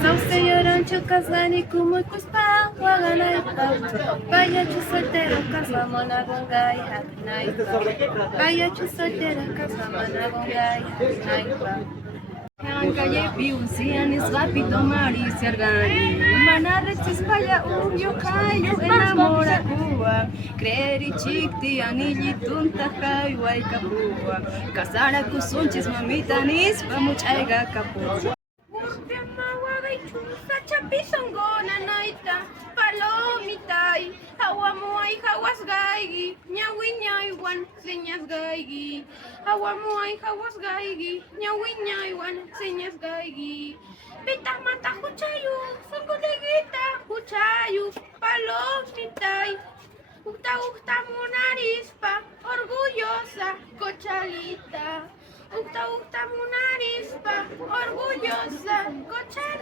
Sauce llorón, chocasani, como y cuspa, guagana y pauta. Vaya chusotero, casa mona gongai, hagnaipa. Vaya chusotero, casa mona gongai, hagnaipa. Calle piusian es rápido Marisa Argani. Manada chispaya yo cayo enamora Cuba. Creer y chicti anilli tunta cayo ay capua. Casara kusunchis mamita nispa muchaiga capua. Chapisongona naita, palomitai, hawamuai hawas gaigi, nyawi nyaiwan, señas gaigi, hawamuai hawas gaigi, nyawi nyaiwan, señas gaigi. Pita mata huchayu, sokolegita huchayu, palomitai, ukta munarispa, orgullosa cochalita. Ukta munarispa, orgullosa cochalita.